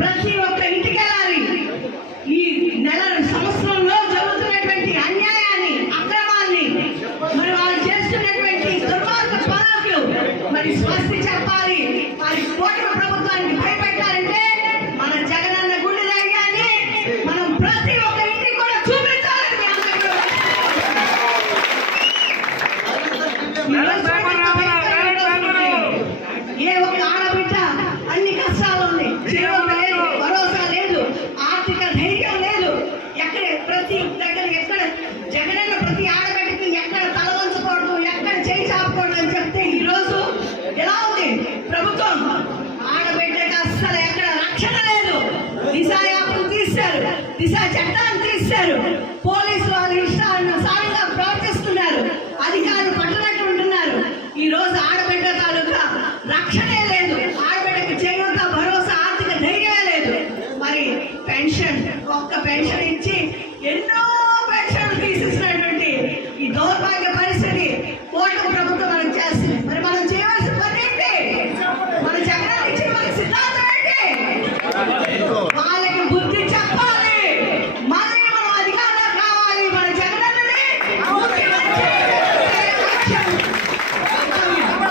ప్రతి ఒక్క ఇంటికి వెళ్ళాలి. ఈ నెల సంవత్సరంలో జరుగుతున్నటువంటి అన్యాయాన్ని, అక్రమాన్ని, మరి వాళ్ళు చేస్తున్నటువంటి దుర్మార్గ పనులకు మరి స్వస్తి చెప్పాలి. మరి కూటమి ప్రభుత్వానికి భయపెట్టాలంటే మన జగనన్న గుండె ధైర్యాన్ని మనం ప్రతి ఒక్క ఇంటికి కూడా చూపించాలని ఏ ఒక్క ఆడబిడ్డ అన్ని కష్టాలు ఉన్నాయి, జీవనం లేదు, భరోసా లేదు, ఆర్థిక ధైర్యం లేదు. ఎక్కడ ప్రతి దగ్గర ఎక్కడ జగనన్న ప్రతి ఆడబిడ్డకి ఎక్కడ తల వంచకూడదు, ఎక్కడ చేయి చాపకూడదు అని చెప్తే ఈరోజు ఎలా ఉంది ప్రభుత్వం? ఆడబిడ్డకి అస్సలు ఎక్కడ రక్షణ లేదు. దిశ యాప్ను తీశారు, దిశ చట్టాన్ని తీశారు, పోలీసులు వాళ్ళ ఇష్టానుసారంగా